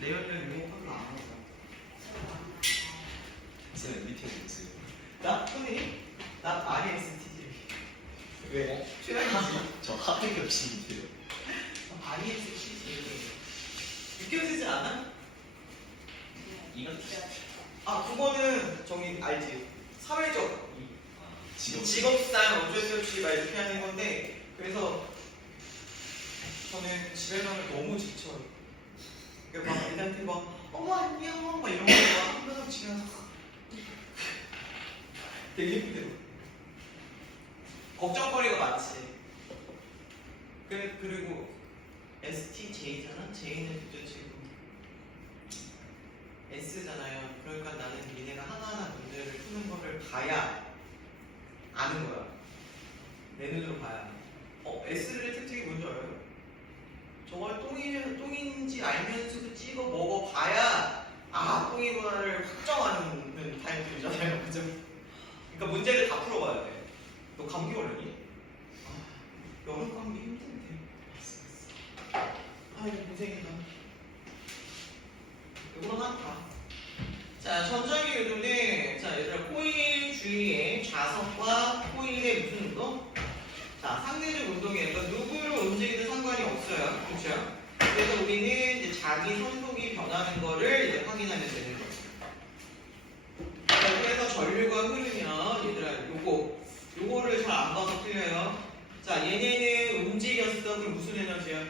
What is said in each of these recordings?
내열은 이거 안 하고. 쌤 밑에 있지. 나 손이 나 ISTJ. 왜? 최악이지. 저 하대 겹치는데요. ISTJ. 느껴지지 않아? 이거 아 그거는 저기 알지? 사회적 지금 직업상 어쩔 수 없이 막 이렇게 하는 건데 그래서 저는 집에서는 너무 지쳐요. 그러니까 막 애들한테 막 어머 안녕 막 이런 거막 하면서 집에 가서 되게 힘들어. 걱정거리가 많지. 그리고 STJ잖아? J는 부처치고 S잖아요. 그러니까 나는 니네가 하나하나 문제를 푸는 거를 봐야 아는 거야. 내 눈으로 봐야. S의 특징이 뭔지 알아요? 저걸 똥인지 알면서도 찍어 먹어봐야 똥이구나를 확정하는 타입들이잖아요. 그죠? 그러니까 문제를 다 풀어봐야 돼. 너 감기 걸렸니? 여름 감기 힘든데. 이거 고생이다. 이거는 한다. 자, 전자기 운동은 자, 얘들아 코일 주위의 자석과 코일의 무슨 운동? 자, 상대적 운동이에요. 그러니까 누구를 움직이든 상관이 없어요. 그렇죠? 그래서 우리는 이제 자기 손속이 변하는 거를 이제 확인하면 되는 거죠. 자, 그래서 전류가 흐르면 얘들아 요거를 잘 안 봐서 틀려요. 자, 얘네는 움직였어. 그럼 무슨 에너지야?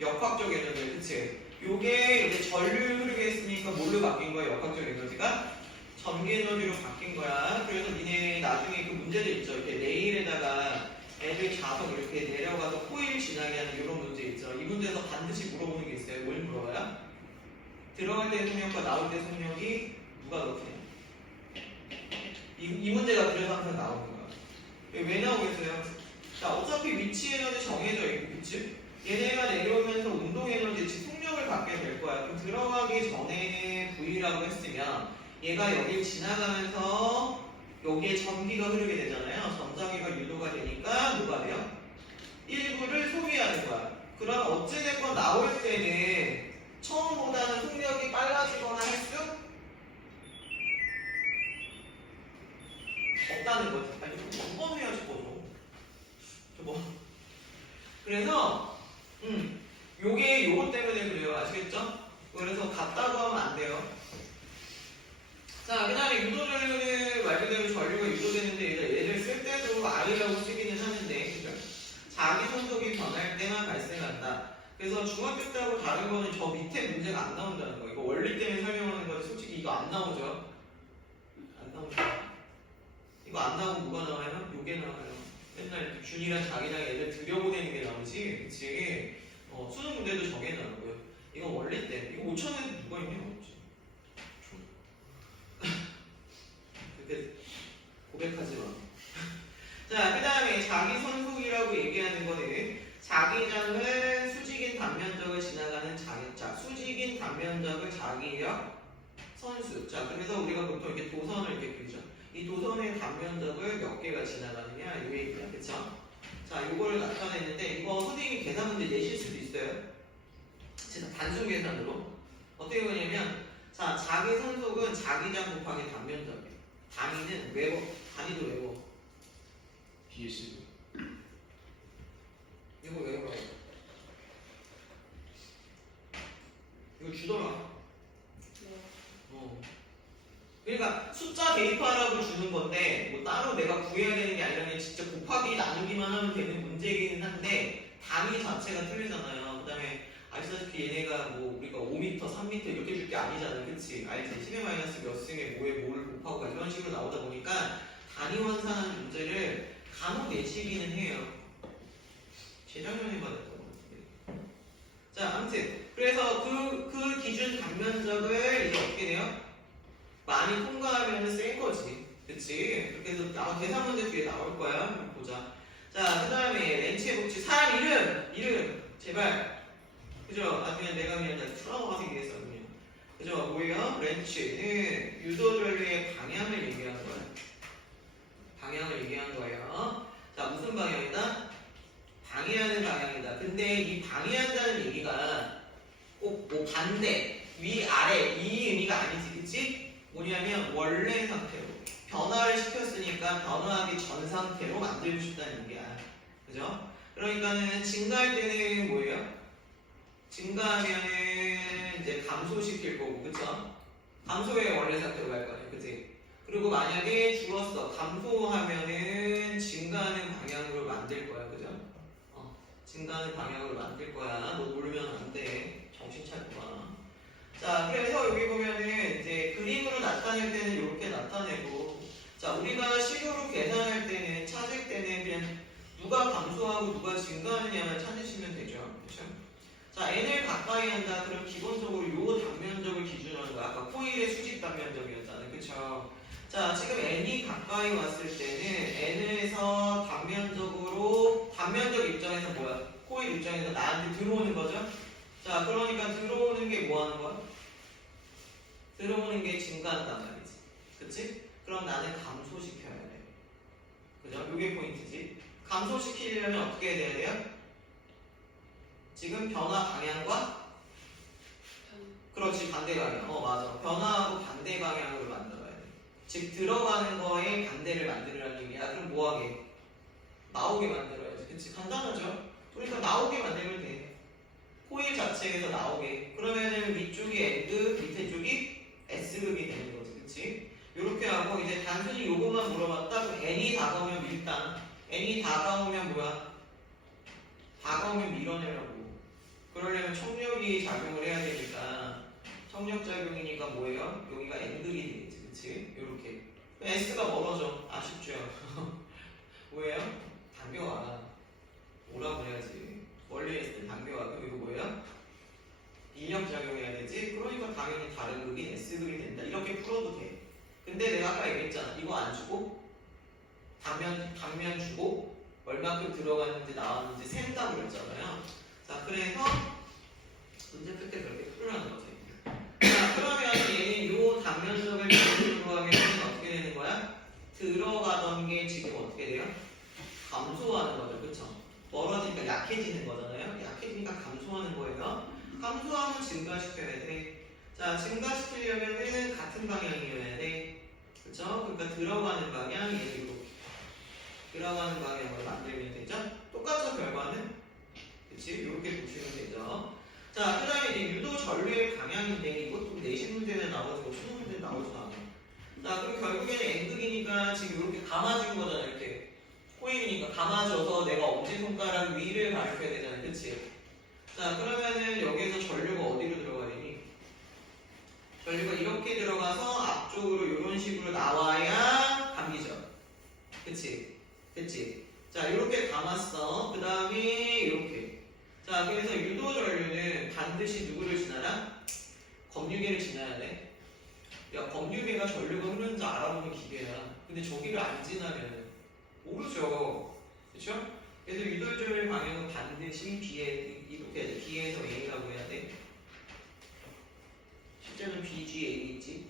역학적 에너지, 그치? 요게 이제 전류 흐르게 했으니까 뭘로 바뀐 거야? 역학적 에너지가? 전기 에너지로 바뀐 거야. 그래서 니네 나중에 그 문제들 있죠. 이렇게 레일에다가 애들 자석 이렇게 내려가서 코일 지나게 하는 이런 문제 있죠. 이 문제에서 반드시 물어보는 게 있어요. 뭘 물어봐요? 들어갈 때 속력과 나올 때 속력이 누가 더 크냐? 이 문제가 그래서 항상 나오는 거야. 왜 나오겠어요? 자, 어차피 위치 에너지 정해져 있고, 그치? 얘네가 내려오면서 운동 에너지, 즉 속력을 받게 될 거야. 그럼 들어가기 전에는 V라고 했으면 얘가 여길 지나가면서 여기에 전기가 흐르게 되잖아요. 전자기가 유도가 되니까 뭐가 돼요? 일부를 소비하는 거야. 그럼 어찌됐건 나올 때는 처음보다는 속력이 빨라지거나 할 수 없다는 거지. 아니, 이거 두번 해야지 거죠. 그래서 요게 요거 때문에 그래요. 아시겠죠? 그래서 같다고 하면 안 돼요. 자, 그 다음에 유도전류는 말 그대로 전류가 유도되는데 얘를 쓸 때도 I라고 쓰기는 하는데 그죠? 자기 손속이 변할 때만 발생한다. 그래서 중학교 때하고 다른 거는 저 밑에 문제가 안 나온다는 거. 이거 원리 때문에 설명하는 거지 솔직히 이거 안 나오죠? 안 나오죠? 이거 안 나오고 뭐가 나와요? 요게 나와요. 맨날 이렇게 균이랑 자기랑 애들 들여보내는 게 나오지, 그치? 수능 문제도 저게 나오고요. 이건 원리 때. 이거 5천에서 누가 있냐? 없지. 그렇게 고백하지 마. 자, 그 다음에 자기 손속이라고 얘기하는 거는 자기장은 수직인 단면적을 지나가는 자기장, 수직인 단면적을 자기력 선수. 자, 그래서 우리가 보통 이렇게 도선을 이렇게 그리죠. 이 도선의 단면적을 몇 개가 지나가느냐 이 얘기야, 그쵸? 자, 요거를 나타내는데 이거 선생님이 계산 문제 내실 수도 있어요. 진짜 단순 계산으로 어떻게 보냐면, 자, 자기 선속은 자기장 곱하기 단면적이에요. 단위는 외워, 단위도 외워. BS 이거 외우라고. 이거 주더라. 그러니까 숫자 대입하라고 주는 건데 뭐 따로 내가 구해야 되는 게 아니라 그냥 진짜 곱하기 나누기만 하면 되는 문제이긴 한데 단위 자체가 틀리잖아요. 그 다음에 아시다시피 얘네가 뭐 우리가 5m, 3m 이렇게 줄 게 아니잖아요. 그치? 알지? 10의 마이너스 몇 승에 뭐에 뭘 곱하고 이런 식으로 나오다 보니까 단위 환산하는 문제를 간혹 내치기는 해요. 재작년에 받았던 것 같은데. 자, 아무튼 그래서 그 기준 단면적을 이제 어떻게 돼요? 많이 통과하면 센 거지. 그치? 그렇게 해서 계산 문제 뒤에 나올 거야. 한번 보자. 자, 그 다음에 렌치의 법칙. 사람 이름. 제발. 그죠? 그냥 내가 그냥 풀어가서 얘기했어. 그냥. 그죠? 뭐예요? 렌치는 유도전류의 방향을 얘기하는 거야. 방향을 얘기한 거예요. 자, 무슨 방향이다? 방해하는 방향이다. 근데 이 방해한다는 얘기가 꼭 뭐 반대, 위, 아래 이 의미가 아니지, 그치? 뭐냐면 원래 상태로 변화를 시켰으니까 변화하기 전 상태로 만들고 싶다는 얘기야. 그죠? 그러니까는 증가할 때는 뭐예요? 증가하면은 이제 감소시킬 거고, 그쵸? 감소의 원래 상태로 갈 거예요, 그치? 그리고 만약에 줄었어, 감소하면은 증가하는 방향으로 만들 거야, 그죠? 증가하는 방향으로 만들 거야. 너 놀면 안 돼. 정신 차리고 봐. 자, 그래서 여기 보면은 이제 그림으로 나타낼 때는 이렇게 나타내고, 자, 우리가 식으로 계산할 때는, 찾을 때는 그냥 누가 감소하고 누가 증가하느냐만 찾으시면 되죠. 그렇죠? 자, n을 가까이 한다. 그럼 기본적으로 요 단면적을 기준으로 하는 거야. 아까 코일의 수직 단면적이었잖아요. 그렇죠? 자, 지금 n이 가까이 왔을 때는 n에서 단면적 입장에서 뭐야? 코일 입장에서 나한테 들어오는 거죠? 자, 그러니까 들어오는 게 뭐 하는 거야? 들어오는 게 증가한단 말이지. 그치? 그럼 나는 감소시켜야 돼. 그죠? 요게 포인트지. 감소시키려면 어떻게 돼야 돼요? 지금 변화 방향과 그렇지, 반대 방향. 맞아. 변화하고 반대 방향으로 만들어야 돼. 즉 들어가는 거에 반대를 만들으라는 얘기야. 그럼 뭐하게? 나오게 만들어야지. 그치? 간단하죠? 그러니까 나오게 만들면 돼. 코일 자체에서 나오게. 그러면은 위쪽이 N극, 밑에 쪽이 S극이 되는 거지. 그치? 요렇게 하고 이제 단순히 요것만 물어봤다. 그럼 N이 다가오면 밀당. N이 다가오면 뭐야? 다가오면 밀어내라고. 그러려면 청력이 작용을 해야 되니까 청력 작용이니까 뭐예요? 여기가 N극이 되겠지. 그치? 요렇게. S가 멀어져. 아쉽죠? 뭐예요? 당겨와. 오라고 그래야지. 원래 있을 때 당겨와. 그럼 이거 뭐예요? 인력 작용해야 되지? 그러니까 당연히 다른 극인 S극이 된다. 이렇게 풀어도 돼. 근데 내가 아까 얘기했잖아. 이거 안 주고 단면 주고 얼마큼 들어갔는지 나왔는지 센다고 그랬잖아요. 자, 그래서 문제 풀 때 그렇게 풀으라는 거지. 자, 그러면 얘는 요 단면적을 기준으로 하면 어떻게 되는 거야? 들어가던 게 지금 어떻게 돼요? 감소하는 거죠. 그쵸? 멀어지니까 약해지는 거잖아요. 약해지니까 감소하는 거예요. 감소하면 증가시켜야 돼. 자, 증가시키려면은 같은 방향이어야 돼. 그쵸? 그러니까 들어가는 방향, 얘는 이렇게. 들어가는 방향으로 만들면 되죠? 똑같죠, 결과는? 그치? 이렇게 보시면 되죠. 자, 그 다음에 이제 유도 전류의 방향인데 이것도 내신 문제는 나오지고 수능 문제는 나오지도 않아. 자, 그럼 결국에는 N극이니까 지금 이렇게 감아준 거잖아, 이렇게. 코일이니까 감아줘서 내가 엄지손가락 위를 가리켜야 되잖아, 그치? 자, 그러면은 여기에서 전류가 어디로 들어가야 되니? 전류가 이렇게 들어가서 앞쪽으로 이런 식으로 나와야 감기죠. 그치? 그치? 자, 이렇게 감았어. 그 다음에 이렇게. 자, 그래서 유도 전류는 반드시 누구를 지나라? 검유계를 지나야 돼. 야, 검유계가 전류가 흐르는지 알아보는 기계야. 근데 저기를 안 지나면 모르죠. 그쵸? 그래서 유도전류의 방향은 반드시 B에 이렇게 해야 돼. B에서 A라고 해야 돼. 실제는 BG, A겠지?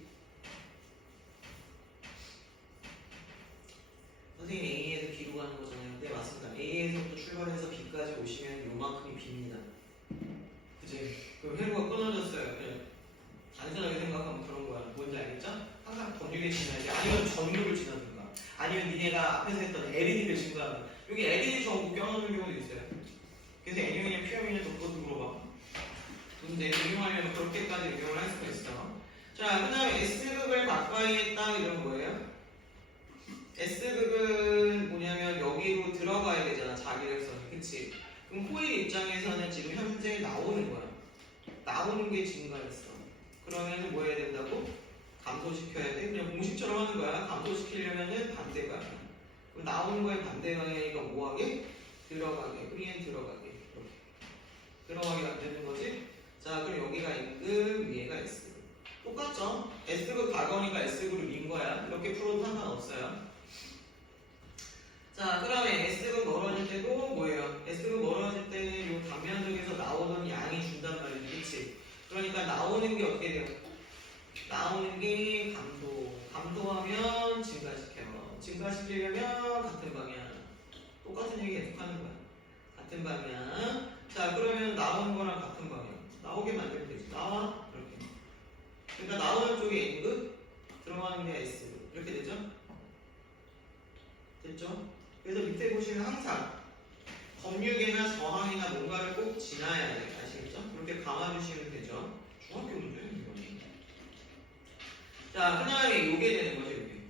선생님 A에서 B로 가는 거잖아요. 네, 맞습니다. A에서부터 출발해서 B까지 오시면 요만큼이 B입니다. 그치? 그럼 회로가 끊어졌어요. 그냥 단순하게 생각하면 그런 거야. 뭔지 알겠죠? 항상 검유계 지나야 돼. 아니면 전류를 지나든가. 아니면 니네가 앞에서 했던 LED를 지나가. 여기 LED 전구 껴놓는 경우도 있어요. 그래서 N형이냐 P형이냐 덮어서 물어봐. 근데 응용하려면 그렇게까지 응용을 할 수가 있어. 자, 그 다음에 S극을 가까이 했다 이런 거예요. S극은 뭐냐면 여기로 들어가야 되잖아, 자기력선이. 그치? 그럼 코일 입장에서는 지금 현재 나오는 거야. 나오는 게 증가했어. 그러면 뭐 해야 된다고? 감소시켜야 돼. 그냥 공식처럼 하는 거야. 감소시키려면은 반대 방향. 그럼 나오는 거에 반대 방향이니까 뭐 하게? 들어가게. 그리엔 들어가게. 이렇게. 들어가게 만드는 거지. 자, 그럼 여기가 N극, 위에가 S극. 똑같죠? S극 가까우니까 S극으로 민 거야. 이렇게 풀어도 상관없어요. 자, 그 다음에 S극 멀어질 때도 뭐예요? S극 멀어질 때는 요 단면적에서 나오던 양이 준단 말이지. 그치? 그러니까 나오는 게 어떻게 돼요? 나오는 게 감소. 감소하면 증가시켜. 증가시키려면 같은 방향. 똑같은 얘기 계속하는 거야. 같은 방향. 자, 그러면 나오는 거랑 같은 방향. 나오게 만들면 되지. 나와. 이렇게. 됐죠? 그래서 밑에 보시면 항상 검유계나 저항이나 뭔가를 꼭 지나야 돼요. 아시겠죠? 이렇게 감아주시면 되죠. 중학교 문제는 이거지. 자, 그 다음에 요게 되는 거죠, 요게.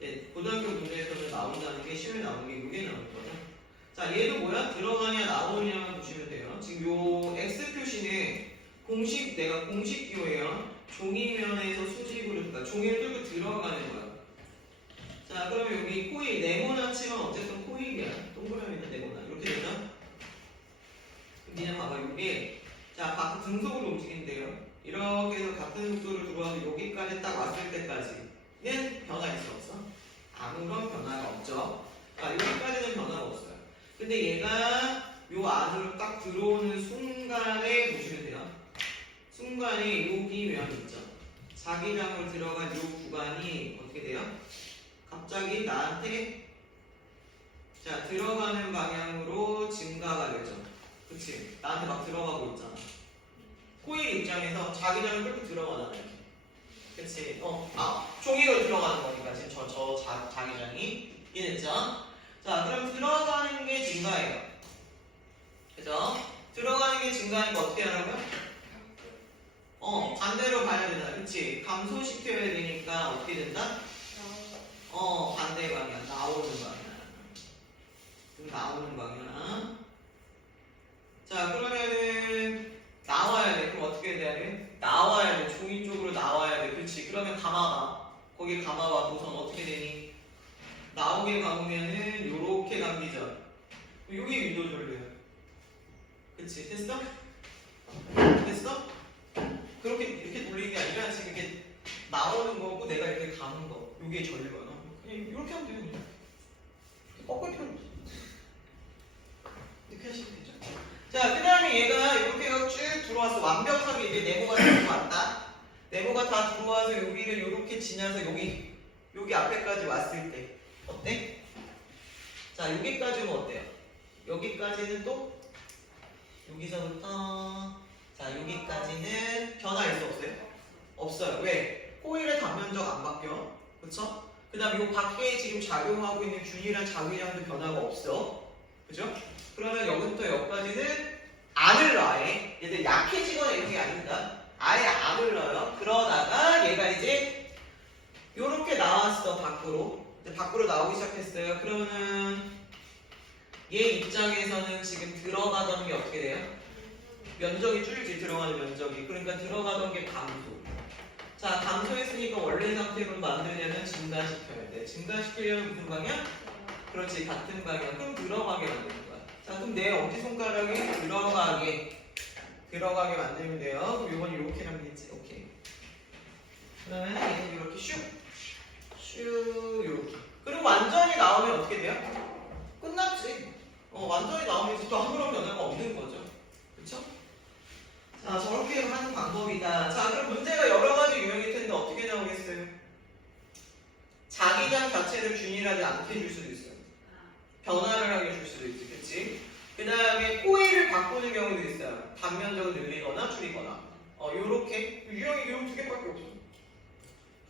네, 고등학교 문제에서는 나온다는 게 시험에 나오는 게 요게 나오는 거죠. 자, 얘도 뭐야? 들어가냐 나오냐만 보시면 돼요. 지금 요 X 표시는 내가 공식 기호예요. 종이면에서 수직으로, 그러니까 종이를 들고 들어가는 거야. 자, 그러면 여기 코일, 네모나 치면 어쨌든 코일이야. 동그라미는 네모나. 이렇게 되죠? 니네 봐봐, 요게. 자, 밖 등속으로 움직인대요. 이렇게 해서 같은 속도로 들어와서 여기까지 딱 왔을 때까지는 변화 있어 없어? 아무런 변화가 없죠. 자, 여기까지는 변화가 없어요. 근데 얘가 요 안으로 딱 들어오는 순간에 보시면 돼요. 순간에 여기 외양 있죠. 자기장으로 들어간 요 구간이 어떻게 돼요? 갑자기 나한테 자 들어가는 방향으로 증가가 되죠. 그치? 나한테 막 들어가고 있잖아. 코일 입장에서 자기장을 끌고 들어가잖아 이렇게. 그치? 종이로 들어가는 거니까 지금 자기장이 이해됐죠? 자 그럼 들어가는 게 증가해요. 그죠? 들어가는 게 증가하니까 어떻게 하라고요? 반대로 가야 되잖아. 그치? 감소시켜야 되니까 어떻게 된다? 반대 방향. 나오는 방향. 나오는 방향. 자, 그러면은 나와야 돼. 그럼 어떻게 돼야 돼? 나와야 돼. 종이 쪽으로 나와야 돼. 그치? 그러면 감아봐. 거기 감아봐. 우선 어떻게 되니? 나오게 감으면은 요렇게 감기죠. 여기 위도 돌려요. 그치? 됐어? 됐어? 그렇게 이렇게 돌리는 게 아니라 지금 이렇게 나오는 거고 내가 이렇게 가는 거. 요게 전류가. 그냥 이렇게 하면 돼요. 그냥. 꺾을 필요 없어. 이렇게 하시면 되죠. 자, 그 다음에 얘가 이렇게 쭉 들어와서 완벽하게 이제 네모가 다 들어왔다. 네모가 다 들어와서 여기를 이렇게 지나서 여기 앞에까지 왔을 때 어때? 자, 여기까지는 어때요? 여기까지는 또 여기서부터 자, 여기까지는 변화 있어 없어요? 없어요. 왜? 코일의 단면적 안 바뀌어. 그쵸? 그 다음 요 밖에 지금 작용하고 있는 균이랑 자기장도 변화가 없어. 그죠? 그러면 여기부터 여기까지는 안 흘러 아예. 얘들 약해지거나 이런 게 아닙니다. 아예 안 흘러요. 그러다가 얘가 이제 요렇게 나왔어 밖으로. 이제 밖으로 나오기 시작했어요. 그러면은 얘 입장에서는 지금 들어가던 게 어떻게 돼요? 면적이 줄지 들어가는 면적이. 그러니까 들어가던 게 감소. 자, 감소했으니까 원래 상태로 만들려면 증가시켜야 돼. 증가시키려면 무슨 방향? 그렇지, 같은 방향. 그럼 들어가게 만드는 거야. 자, 그럼 내 엄지손가락이 들어가게 만들면 돼요. 그럼 이건 이렇게 남기지. 오케이. 그러면 얘는 이렇게 이렇게. 그리고 완전히 나오면 어떻게 돼요? 끝났지. 완전히 나오면 이제 또 아무런 변화가 없는 거죠. 그쵸? 자, 저렇게 하는 방법이다. 자, 그럼 문제가 여러 가지 유형일 텐데 어떻게 나오겠어요? 자기장 자체를 균일하지 않게 줄 수도 있어요. 변화를 하게 줄 수도 있지, 그치? 그 다음에 코일을 바꾸는 경우도 있어요. 단면적을 늘리거나 줄이거나. 요렇게. 유형이 요 두 개밖에 없어.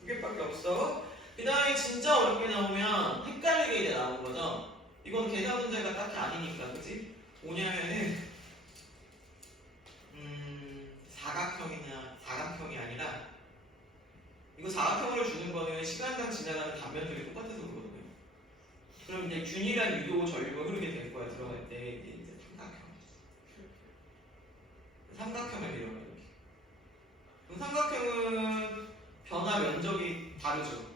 두 개밖에 없어. 그 다음에 진짜 어렵게 나오면 헷갈리게 이제 나오는 거죠. 이건 계산 문제가 딱히 아니니까, 그치? 뭐냐면은, 사각형이 아니라, 이거 사각형으로 주는 거는 시간당 지나가는 단면적이 똑같아서 그러거든요. 그럼 이제 균이란 유도 전류가 흐르게 될 거야, 들어갈 때. 이제 삼각형을 이루어요, 이렇게. 그럼 삼각형은 변화 면적이 다르죠.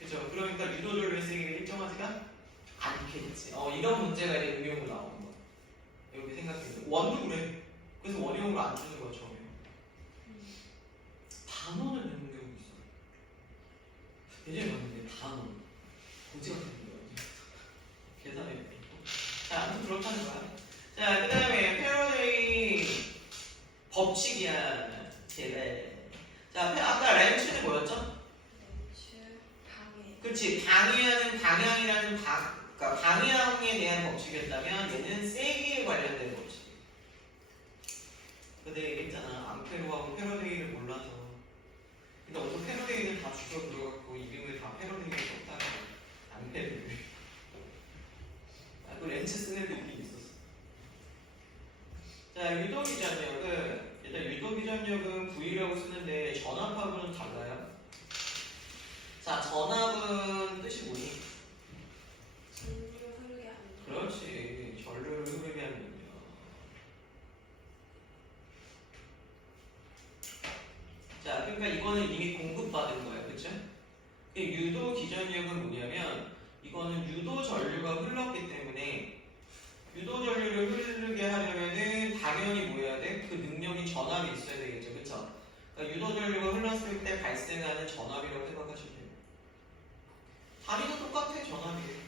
그죠? 그러니까 유도 전류의 세기가 일정하지가 않겠지. 이런 문제가 이제 응용으로 나오는 거야. 이렇게 생각해요. 원도 그래. 그래서 원형으로 안 주는 거야, 처음에. 단원을 내는 경우도 있어. 예전에 봤는데, 단원. 고지 같은 거야. 계산해. 자, 아무튼 그렇다는 거야. 자, 그 다음에 패러데이 법칙이야. 제발. 자, 아까 렌츠는 뭐였죠? 그렇지. 방해하는 방향이라는 그러니까 방향에 대한 법칙이었다면 얘는 세기에 관련된 법칙. 근데 얘기했잖아. 암페로하고 패러데이를 몰라서. 근데 어떤 패러데이를 다 죽여 들어갔고 이름을 다 패러데이를 썼다가 암페로. 기전력은 V라고 쓰는데 전압하고는 달라요. 자, 전압은 뜻이 뭐니? 전류를 흐르게 하는 거. 그렇지. 전류를 흐르게 하는 거죠. 자, 그러니까 이거는 이미 공급받은 거예요. 그쵸? 유도 기전력은 뭐냐면 이거는 유도 전류가 흘렀기 때문에 유도 전류를 흐르게 하려면은 당연히 뭐 해야 돼? 그 능력이 전압이 있어야 되겠죠. 그쵸? 그러니까 유도 전류가 흘렀을 때 발생하는 전압이라고 생각하시면 돼요. 단위도 똑같아. 전압이에요.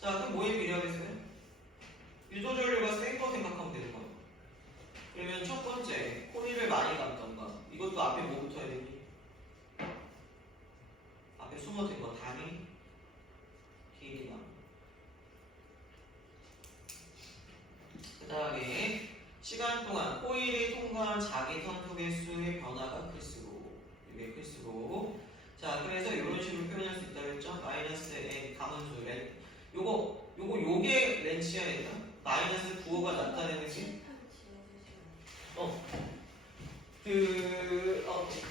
자, 그럼 뭐에 비례하겠어요? 유도 전류가 센 거 생각하면 되는 거예요. 그러면 첫 번째, 코일을 많이 감던가. 이것도 앞에 뭐 붙어야 되니? 앞에 숨어진 거, 단위, 길이나. 그 다음에 시간 동안 코일이 통과한 자기 선수 개수의 변화가 클수록, 이게 클수록. 자, 그래서 이런 식으로 표현할 수 있다고 했죠? 마이너스 n 가문수 렌. 요게 렌치야 얘들아. 마이너스 9호가 나타내는 게 칠판 지워주시면 오케이.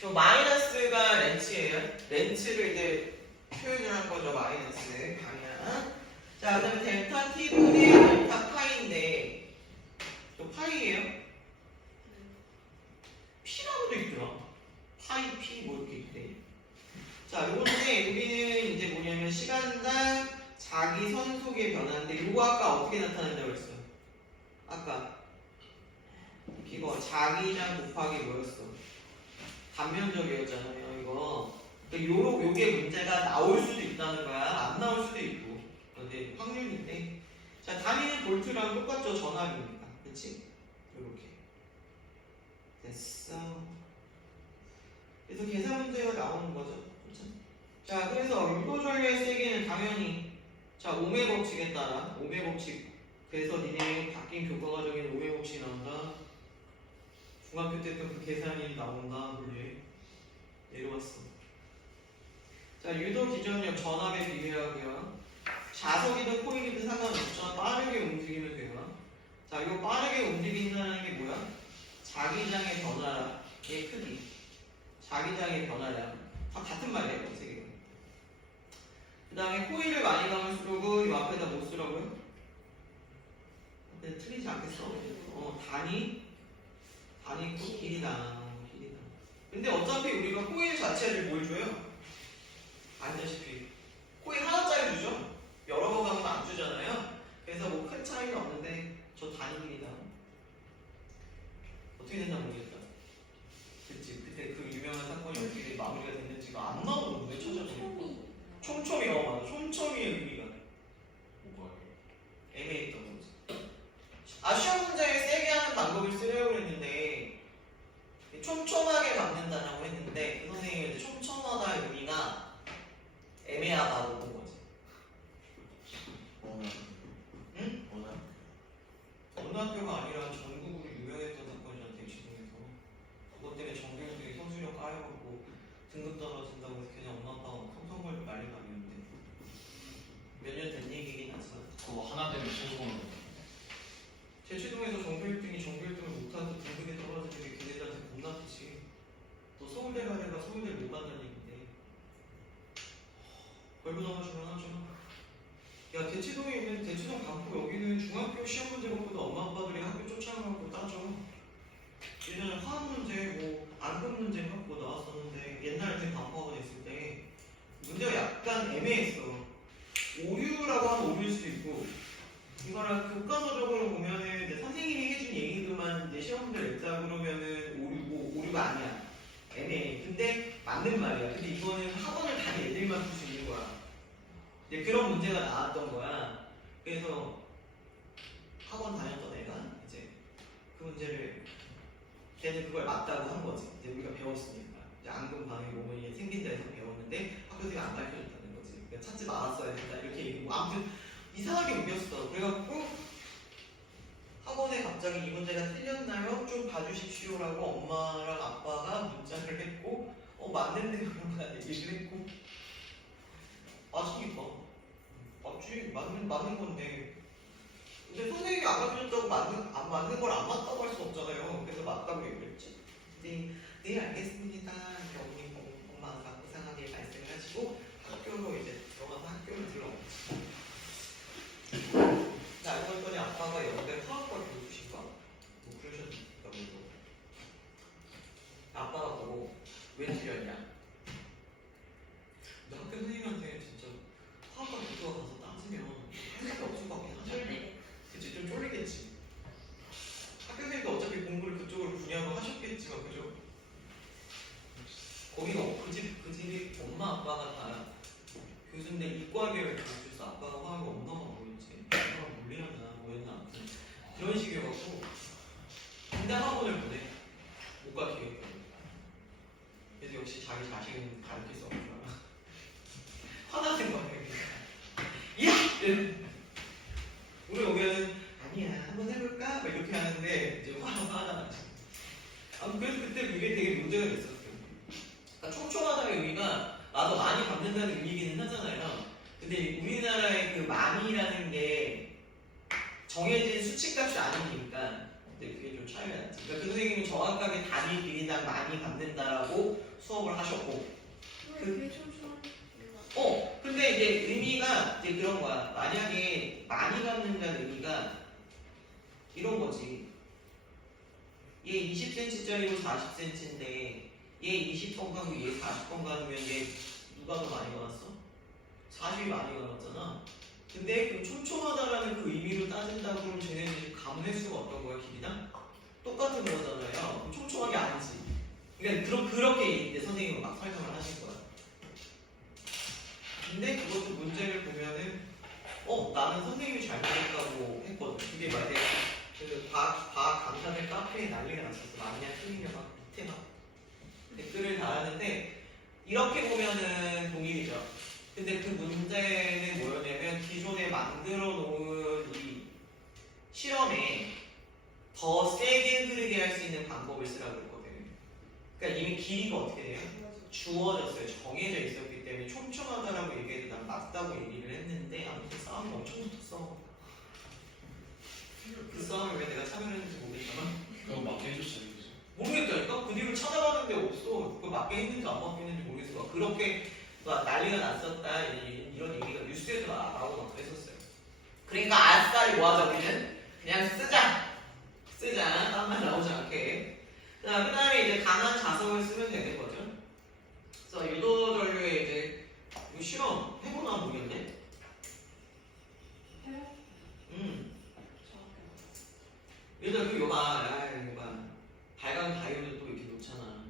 저 마이너스가 렌치예요. 렌치를 이제 표현을 한 거죠. 마이너스 방향. 자, 그다음에 델타 t분의 델타 파이인데, 저 파이예요? p라고도 있더라. 파이 p 뭐 이렇게 있대. 자, 요건데 우리는 이제 뭐냐면 시간당 자기 선속의 변화인데 요거 아까 어떻게 나타낸다고 했어? 아까 이거 자기장 곱하기 뭐였어? 단면적이었잖아요. 이거. 요게 문제가 나올 수도 있다는 거야. 안 나올 수도 있고. 근데 확률인데. 자, 단위는 볼트랑 똑같죠. 전압이니까. 그치? 요렇게. 됐어. 그래서 계산 문제가 나오는 거죠. 그쵸? 자, 그래서 유도 전류의 세기는 당연히 자, 오메 법칙에 따라 오메 법칙. 그래서 니네 바뀐 교과 과정에 오메 법칙이 나온다. 중학교 때 또 그 계산이 나온다. 물리 내려왔어. 자, 유도 기전력 전압에 비례하고요. 자석이든 코일이든 상관없죠. 빠르게 움직이면 돼요. 자, 이거 빠르게 움직인다는 게 뭐야? 자기장의 변화의 크기. 자기장의 변화량. 다 같은 말이에요. 이 세 개가. 그 다음에 코일을 많이 감을수록은 이 앞에다 못 쓰라고요? 틀리지 않겠어? 단위 길이다. 근데 어차피 우리가 코일 자체를 뭘 줘요? 알다시피 코일 하나짜리 주죠? 여러 번 가면 안 주잖아요. 그래서 뭐 큰 차이는 없는데 저 단위 길이다. 어떻게 됐나 모르겠다. 그치? 그때 그 유명한 사건이 어떻게 마무리가 됐는지가 안 나오는데 찾아보니까 촘촘히 맞아. 촘촘히의 의미가 뭐가요? 애매했던 거지. 시험 문제에 세게 하는 방법을 쓰려고 했는데 촘촘하게 잡는다라고 했는데 그 선생님이 촘촘하다의 의미가 애매하다고 본 거지. 응? 어느 학교가 아니라 전국으로 유명했던 사건이잖아. 대치동에서 그것 때문에 전교생들이 성수력 까여갖고 등급 떨어진다고 해서 그냥 엄마 아빠가 성성걸 난리가 아니었는데 몇 년 된 얘기긴 하지만 그거 하나 때문에 소송을 대치동에서 전교 1등이 전교 1등을 못하고 등급이 떨어지는 게 걔네들한테 겁나 크지. 너 서울대 가려가 서울대를 못 간다는 얘기인데 걸고 넘어주면 하죠. 야, 대치동에 있는 대치동 강북 여기는 중학교 시험 문제 갖고도 엄마 아빠들이 학교 쫓아가고 따져. 예전에 화학 문제, 뭐 안금 문제 갖고 나왔었는데 옛날 때 반포학원 있을 때 문제가 약간 애매했어. 오류라고 하면 오류일 수도 있고 이거랑 교과서적으로 보면은 이제 선생님이 해준 얘기들만 이제 시험 문제 냈다 그러면은 오류가 아니야. 애매해. 근데 맞는 말이야. 근데 이거는 학원을 다닌 애들만 풀 수 있는 거야. 이제 그런 문제가 나왔던 거야. 그래서 학원 다녔던 애가 이제 그 문제를 걔는 그걸 맞다고 한 거지. 이제 우리가 배웠으니까. 이제 앙금 반응이 몸에 생긴다 해서 배웠는데 학교생이 안 가르쳐줬다는 거지. 그러니까 찾지 말았어야 된다. 이렇게 얘기고 아무튼 이상하게 웃겼어. 그래갖고 학원에 갑자기 이 문제가 틀렸나요? 좀 봐주십시오라고 엄마랑 아빠가 문자를 했고 맞는데 그런가 얘기를 했고 맞으니까 맞지 맞는 건데 근데 선생님이 안 가르쳐줬다고 안 맞는 걸 안 맞다고 할 수 없잖아요. 그래서 맞다고 얘기를 했지. 네 알겠습니다. 이렇게 엄마가 이상하게 말씀을 하시고 학교로 이제 들어가서 학교를 들어오지. 알고 봤더니 아빠가 연대 화학과 교수신가? 뭐 그러셨다고. 아빠가 보고 왜 틀렸냐? 근데 학교 선생님한테 진짜 화학과 교수가 가서 따지면 할 수가 없을 것 같긴 하잖아. 그치? 좀 쫄리겠지. 학교 선생님도 어차피 공부를 그쪽으로 분야로 하셨겠지만 그죠? 거기가 그 집이 엄마 아빠가 다 교수인데 이과 계열 교수였어. 아빠가 화학을 엄마가 뭐였지? 엄마가 물리였나 뭐였나 아무튼 그런 식이어갖고 근데 학원을 보내. 못 가르치겠거든. 그래서 역시 자기 자식은 가르칠 수 없구나. 화나는 거야. 야! 우리 오면은 아니야 한번 해볼까? 막 이렇게 하는데 이제 화가 나지. 그래서 그때 그게 되게 문제가 됐었어요. 그러니까 촘촘하다의 의미가 나도 많이 받는다는 의미이기는 하잖아요. 근데 우리나라의 그 많이라는 게 정해진 수치값이 아니니까 근데 그게 좀 차이가 났지. 그러니까 그 선생님이 정확하게 단위 길이당 많이 받는다라고 수업을 하셨고 그게 촘촘한 근데 이제 의미가 이제 그런 거야. 만약에 많이 받는다는 의미가 이런 거지. 얘 20cm짜리고 40cm인데 얘 20번 가고 얘 40번 가면 얘 누가 더 많이 받았어? 40이 많이 받았잖아. 근데 그럼 촘촘하다라는 그 의미로 따진다고 그러면 쟤네들이 감횟수가 어떤 거야? 길이당? 똑같은 거잖아요. 그럼 촘촘하게 아니지. 그러니까 그렇게 이제 선생님은 막 설명을 하실 거야. 근데 그것도 문제를 보면은 나는 선생님이 잘못했다고 했거든. 그게 만약에 그 과학 강사들 카페에 난리가 났었어. 맞냐 틀리냐 막 밑에 막 댓글을 달았는데 이렇게 보면은 동일이죠. 근데 그 문제는 뭐였냐면 기존에 만들어 놓은 이 실험에 더 세게 흐르게 할 수 있는 방법을 쓰라고 그랬거든. 그러니까 이미 길이가 어떻게 돼요? 주어졌어요. 정해져 있었기 때문에 촘촘하다라고 얘기해도 난 맞다고 얘기를 했는데 아무튼 싸움이 엄청 붙었어. 그 싸움을 왜 내가 참여했는지 모르겠지만 그거 맞게 해줬어요. 그죠? 모르겠다니까? 그 뒤로 찾아봤는데 없어. 그거 맞게 했는지 안 맞게 했는지 모르겠어. 그렇게 막 난리가 났었다 이런 얘기가 뉴스에도 나오고 막 그랬었어요. 그러니까 아싸리 뭐하자 우리는? 그냥 쓰자. 딴 말 나오지 않게. 그 다음에 이제 강한 자석을 쓰면 되는 거죠. 그래서 유도 전류의 이제 이 실험 해보나 모르겠네. 해요? 일단 이거 봐. 발광 다이오드 또 이렇게 놓잖아.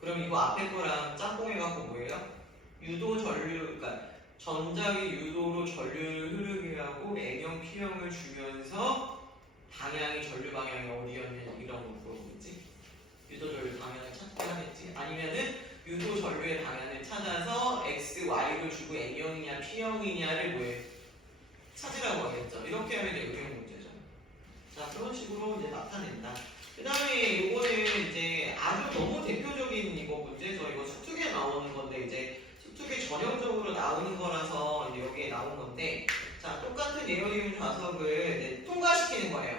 그럼 이거 앞에 거랑 짬뽕 해갖고 뭐예요? 유도 전류, 그러니까 전자기 유도로 전류를 흐르게 하고 N형, P형을 주면서 방향이 전류 방향이 어디였냐 이런 거 물어보겠지. 유도 전류 방향을 찾게 하겠지. 아니면은 유도 전류의 방향을 찾아서 X, Y를 주고 N형이냐 P형이냐를 뭐해? 찾으라고 하겠죠. 이렇게 하면 이제 의형 문제죠. 자, 그런 식으로 이제 나타낸다. 그 다음에 요거는 이제 아주 너무 대표적인 이거 문제죠. 이거 수특에 나오는 건데 이제 수특에 전형적으로 나오는 거라서 이제 여기에 나온 건데 자, 똑같은 에어리움 좌석을 이제 통과시키는 거예요.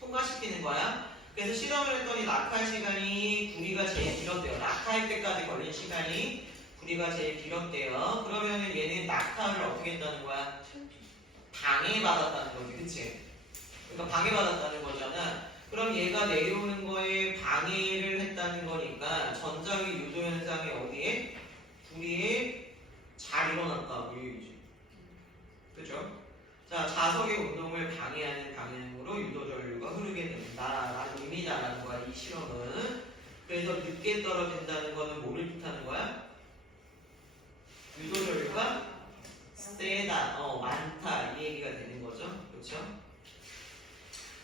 통과시키는 거야. 그래서 실험을 했더니 낙하 시간이 구리가 제일 길었대요. 낙하할 때까지 걸린 시간이 구리가 제일 길었대요. 그러면은 얘는 낙하를 어떻게 했다는 거야? 방해받았다는 거지, 그치? 그러니까 방해받았다는 거잖아. 그럼 얘가 내려오는 거에 방해를 했다는 거니까 전자기 유도 현상이 어디에? 구리에 잘 일어났다, 이 얘기지. 그죠? 자, 자석의 운동을 방해하는 방향으로 유도 전류가 흐르게 된다라는 의미다라는 거야, 이 실험은. 그래서 늦게 떨어진다는 거는 뭐를 뜻하는 거야? 유도 전류가 세다, 많다 이 얘기가 되는 거죠, 그렇죠?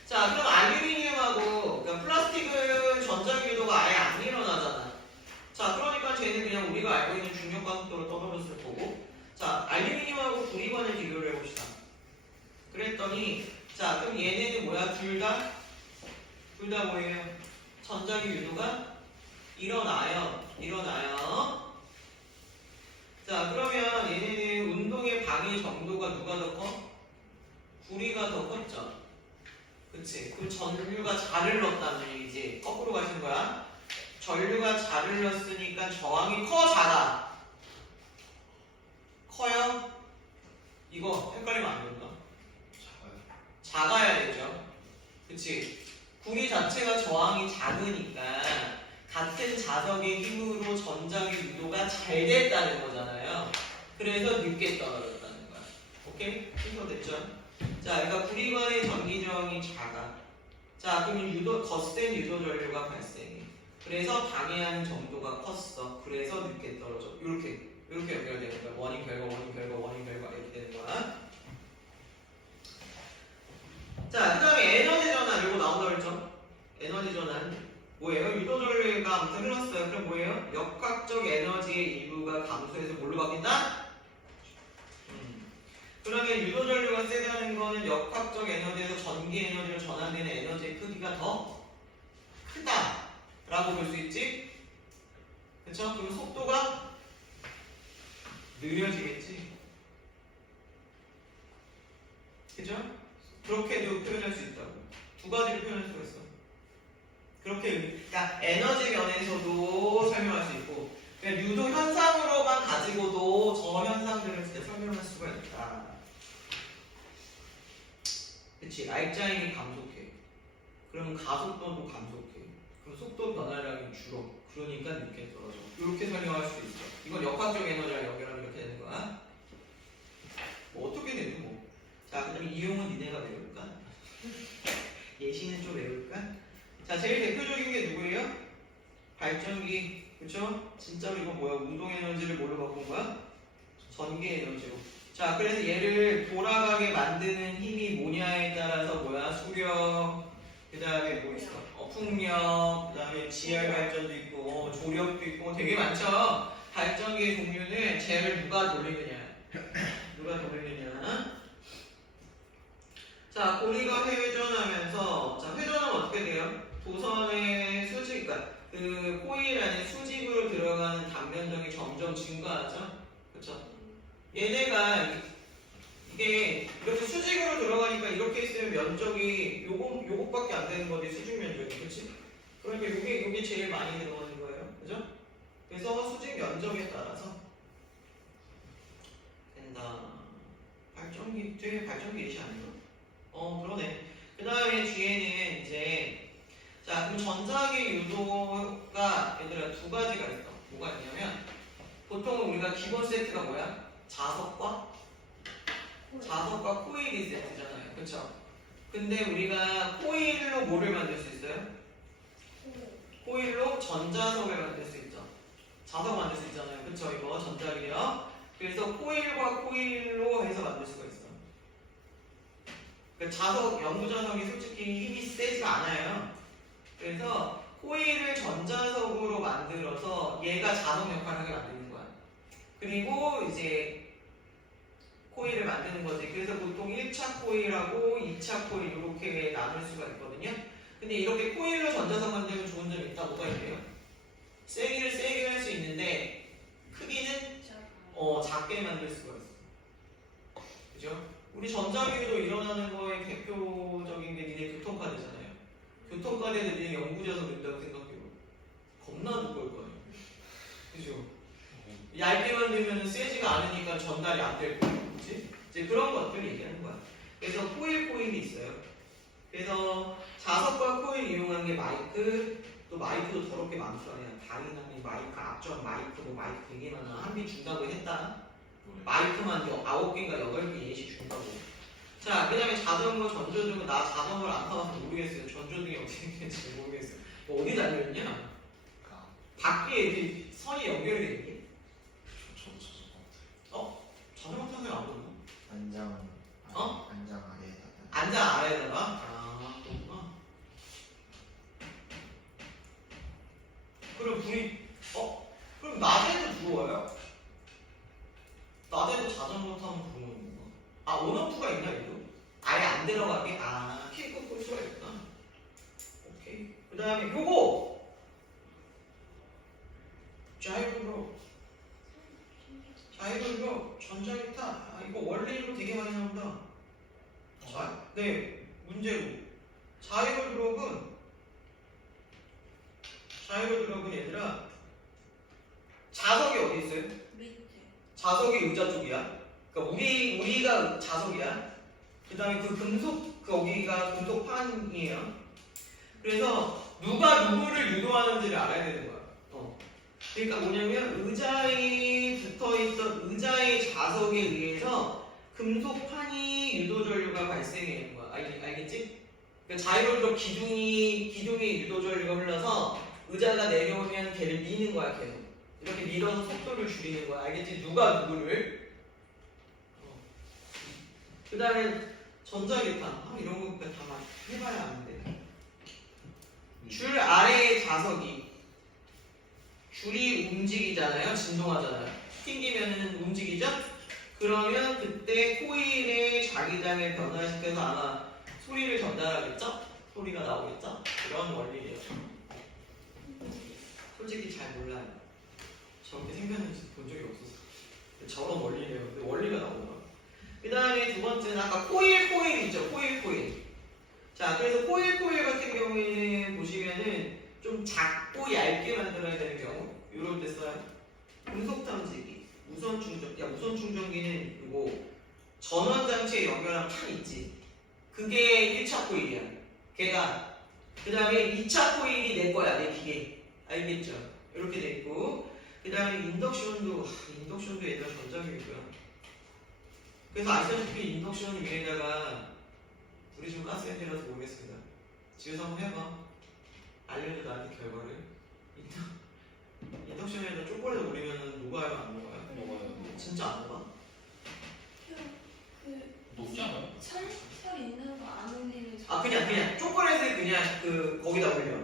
자, 그럼 알루미늄하고 그러니까 플라스틱은 전자기 유도가 아예 안 일어나잖아. 자, 그러니까 쟤는 그냥 우리가 알고 있는 중력과 속도로 떨어졌을 거고. 자, 알루미늄하고 구리관을 비교를 해봅시다. 그랬더니 자, 그럼 얘네는 뭐야? 둘 다 뭐예요? 전자기 유도가 일어나요. 자, 그러면 얘네는 운동의 방해 정도가 누가 더 커? 구리가 더 컸죠. 그치? 그럼 전류가 잘 흘렀다는 얘기지. 거꾸로 가신 거야. 전류가 잘 흘렀으니까 저항이 커, 작아? 커요? 이거 헷갈리면 안 된다. 작아요. 작아야 되죠. 그치? 구리 자체가 저항이 작으니까 같은 자석의 힘으로 전자기 유도가 잘 됐다는 거잖아요. 그래서 늦게 떨어졌다는 거야. 오케이? 순서 됐죠? 자, 그러니까 구리관의 전기 저항이 작아. 자, 그럼 거센 유도 전류가 발생해. 그래서 방해하는 정도가 컸어. 그래서 늦게 떨어져. 이렇게 연결되는 거야. 원인 결과, 원인 결과, 원인 결과 이렇게 되는 거야. 자, 그 다음에 에너지 전환 이거 나온다 그랬죠? 에너지 전환 뭐예요? 유도 전류가 아무튼 흘렀어요. 그럼 뭐예요? 역학적 에너지의 일부가 감소해서 뭘로 바뀐다? 그러면 유도 전류가 세다는 거는 역학적 에너지에서 전기 에너지로 전환되는 에너지의 크기가 더 크다라고 볼 수 있지? 그쵸? 그럼 속도가 느려지겠지? 그죠? 그렇게도 표현할 수 있다고. 두 가지로 표현할 수가 있어. 그렇게, 그러니까 에너지 면에서도 설명할 수 있고, 그냥 유도 현상으로만 가지고도 저 현상들을 진짜 설명할 수가 있다. 그치? R자임이 감속해. 그러면 가속도도 감속해. 그럼 속도 변화량이 줄어. 그러니까 늦게 떨어져. 이렇게 설명할 수 있어. 이건 역학적 에너지랑 연결하면 이렇게 되는 거야. 뭐 어떻게 되든 뭐. 자, 그 다음에 이용은 니네가 외울까? 예시는 좀 외울까? 자, 제일 대표적인 게 누구예요? 발전기. 그쵸? 진짜로 이거 뭐야? 운동 에너지를 뭘로 바꾼 거야? 전기 에너지로. 자, 그래서 얘를 돌아가게 만드는 힘이 뭐냐에 따라서 뭐야? 수력, 그 다음에 뭐 있어? 풍력, 그 다음에 지열 발전도 있고, 조력도 있고, 되게 많죠? 발전기의 종류는 쟤를 누가 돌리느냐? 누가 돌리느냐? 자, 고리가 회전하면서, 자, 회전하면 어떻게 돼요? 도선의 수직, 그러니까 그 코일 안에 수직으로 들어가는 단면적이 점점 증가하죠? 그쵸? 얘네가 이게 이렇게 수직으로 들어가니까 이렇게 있으면 면적이 요것밖에 안 되는 거지, 수직 면적이. 그치? 그러니까 요게 제일 많이 들어가는 거예요. 그죠? 그래서 수직 면적에 따라서 된다. 발전기, 뒤에 발전기 예시 아닌가? 그러네. 그 다음에 뒤에는 이제, 자, 그럼 전자기 유도가 얘들아 두 가지가 있어. 뭐가 있냐면, 보통 우리가 기본 세트가 뭐야? 자석과 코일이 세트잖아요. 그쵸? 근데 우리가 코일로 뭐를 만들 수 있어요? 코일로 전자석을 만들 수 있죠. 자석 만들 수 있잖아요. 그쵸? 이거 전자기요. 그래서 코일과 코일로 해서 만들 수가 있어. 그 자석, 연구자석이 솔직히 힘이 세지가 않아요. 그래서 코일을 전자석으로 만들어서 얘가 자석 역할을 하게 만드는 거야. 그리고 이제 코일을 만드는 거지. 그래서 보통 1차 코일하고 2차 코일 이렇게 나눌 수가 있거든요. 근데 이렇게 코일로 전자석 만들면 좋은 점이 있다. 뭐가 있네요? 세기를 세게 할 수 있는데 크기는 작게 만들 수가 있어. 그죠? 우리 전자기도 일어나는 거에 대표적인 게 니네 교통카드잖아요. 교통카드에는 니네 연구자석 된다고 생각해요. 겁나 두꺼울 거예요. 그죠? 얇게 만들면 세지가 않으니까 전달이 안 될 거예요. 그치? 이제 그런 것들 얘기하는 거야. 그래서 코일이 있어요. 그래서 자석과 코일 이용한 게 마이크, 또 마이크도 더럽게 많더라고요. 다이나믹 마이크, 앞전 마이크, 뭐 마이크 되게 많아. 한 개 준다고 했다. 마이크만 9개인가 8개 예시 준다고. 자, 그 다음에 자전거, 전조등은 나 자전거를 안 타봐서 모르겠어요. 전조등이 어떻게 되는지 모르겠어요. 뭐 어디 달려있냐? 밖에 이렇게 선이 연결이 돼 있게. 자전거 타는 사람 아무도 없나? 안장 아래에다가 안장 아래에다가? 그렇구나. 그럼 불이, 그럼 낮에도 들어와요? 낮에도 자전거 타면 들어오는 건가? 온오프가 있나, 이거? 아예 안 들어가게? 키 끄고 수가 있구나. 오케이. 그 다음에 요거! 자이로로. 자이로로 전자기타. 이거 원래로 되게 많이 나온다. 네, 문제로. 자이로 드롭은 자이로드rop은 얘들아 자석이 어디 있어요? 밑에. 자석이 의자 쪽이야. 그러니까 우리가 자석이야. 그다음에 그 금속 거기가 금속판이에요. 그래서 누가 누구를 유도하는지를 알아야 되는 거야. 그러니까 뭐냐면 의자에 붙어있던 의자의 자석에 의해서 금속판이 유도 전류가 발생하는 거야. 알겠지? 그러니까 자이로드롭 기둥에 유도 전류가 흘러서 의자가 내려오면 걔를 미는 거야 계속. 이렇게 밀어서 속도를 줄이는 거야. 알겠지? 누가 누구를. 그 다음에 전자기판. 이런 거 다 해봐야 아는데. 줄 아래의 자석이 줄이 움직이잖아요. 진동하잖아요. 튕기면은 움직이죠? 그러면 그때 코일의 자기장을 변화시켜서 아마 소리를 전달하겠죠? 소리가 나오겠죠? 그런 원리예요. 솔직히 잘 몰라요. 저렇게 생겼는지 본 적이 없어서. 저런 원리네요. 근데 원리가 나오더라고요. 그 다음에 두 번째는 아까 코일 있죠? 코일. 자, 그래서 코일 같은 경우에는 보시면은 좀 작고 얇게 만들어야 되는 경우 이럴 때 써요. 금속 탐지기, 무선 충전기는 이거 전원 장치에 연결한 판 있지. 그게 1차 코일이야. 걔가 그 다음에 2차 코일이 내 거야, 내 기계. 알겠죠? 이렇게 돼 있고 그 다음에 인덕션도 얘들아 전자기고요. 그래서 아시다시피 인덕션 위에다가 우리 좀 가스렌지라서 모르겠습니다. 집에서 한번 해봐. 알려줘 나한테 결과를. 인덕션에다 초콜릿 올리면은 녹아요 안 녹아요? 녹아요. 진짜 안 녹아? 녹지 않아요? 철 있는 거 안 올리는. 그냥 초콜릿을 그냥 거기다 올려.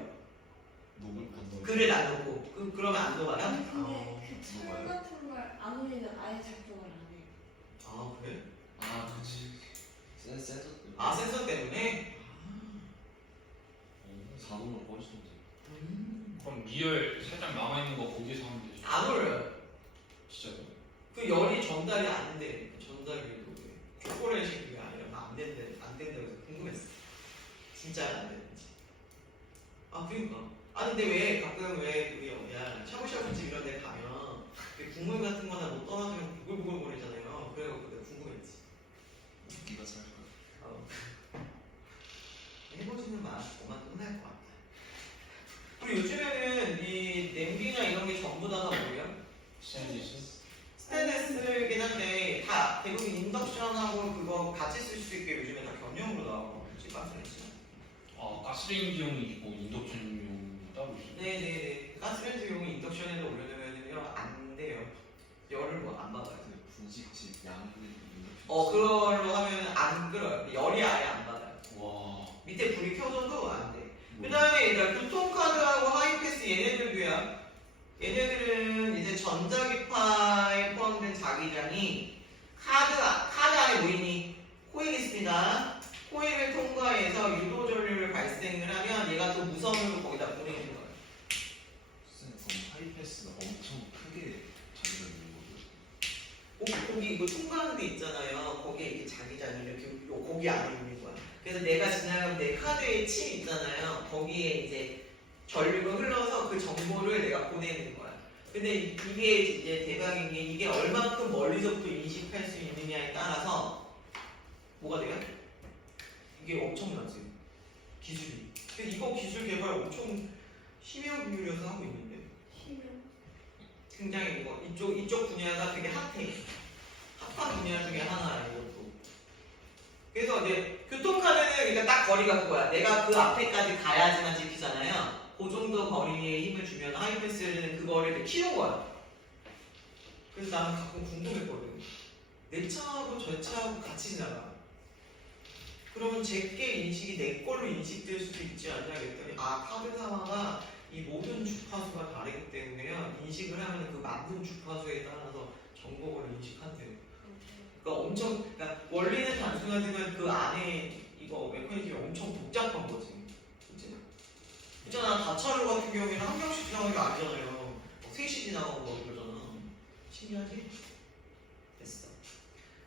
녹을 안 녹을. 그릇 안 넣고 그러면 안 녹아요? 아니 근데 녹아요. 그철 같은 걸 안 올리면 아예 작동을 안 해. 그래? 그치. 센서 센서 때문에? 자동으로 꺼지던데. 그럼 리얼 살짝 남아있는 거 거기서 하면 되지. 안 올려요. 진짜요? 그 열이 전달이 안 돼. 전달이 초콜릿이 그게 아니라 안 된다고 해서 궁금했어. 진짜 안 되는지. 그러니까. 근데 왜 가끔 우리 샤브샤브집 이런 데 가면 국물 같은 거나 뭐 떨어지면 부글부글 거리잖아요. 그래갖고 내가 궁금했지. 네가 살 거야. 해보지는 마. 뭐만 끝날 것 같아. 그리고 요즘에는 이 냄비나 이런 게 전부 다가 뭐예요? 스테인리스긴 한데 다 대부분 인덕션하고 그거 같이 쓸 수 있게 요즘에 다 겸용으로 나오고 그렇지 가스레인지. 가스레인지용이 있고 인덕션용 따로 있어요. 네네네. 가스레인지용이 인덕션에다 올려놓으면요 안 돼요. 열을 안 받아요. 분식집 양은 그걸로 하면 안 끓어요. 열이 아예 안 받아요. 와. 밑에 불이 켜져도 안 돼. 그 다음에 교통카드하고 하이패스 얘네들도야. 얘네들은 이제 전자기파에 포함된 자기장이 카드 안에 모이니 코일이 있습니다. 코일을 통과해서 유도 전류를 발생을 하면 얘가 또 무선으로 거기다 보내는 거예요. 그럼 하이패스가 엄청 크게 자기가 있는 거죠? 거기 이거 통과하는 데 있잖아요. 거기에 이렇게 자기장이 이렇게 거기 안에 있는 거야. 그래서 내가 지나가면 내 카드에 침 있잖아요. 거기에 이제 전류가 흘러서 그 정보를 내가 보내는 거야. 근데 이게 이제 대박인 게 이게 얼만큼 멀리서부터 인식할 수 있느냐에 따라서 뭐가 돼요? 이게 엄청나지 기술이. 근데 이거 기술 개발 엄청 심혈 기울여서 하고 있는데 굉장히 이쪽 분야가 되게 핫해. 핫한 분야 중에 하나야 이것도. 그래서 이제 교통카드는 그러니까 딱 거리가 그거야. 내가 그 앞에까지 가야지만 찍히잖아요. 그 정도 거리에 힘을 주면 하이패스는 그 거리를 키운 거야. 그래서 나는 가끔 궁금했거든. 내 차하고 저 차하고 같이 지나가. 그러면 제게 인식이 내 걸로 인식될 수도 있지 않냐 그랬더니 카드사마가 이 모든 주파수가 다르기 때문에요. 인식을 하면 그 맞는 주파수에 따라서 정보를 인식한대요. 그러니까 원리는 단순하지만 그 안에 이거 메커니즘이 엄청 복잡한 거지. 있잖아 다차로 같은 경우에는 한 명씩 지나가는 게 아니잖아요. 셋이 지나가고 뭐 그러잖아. 신기하지? 됐어.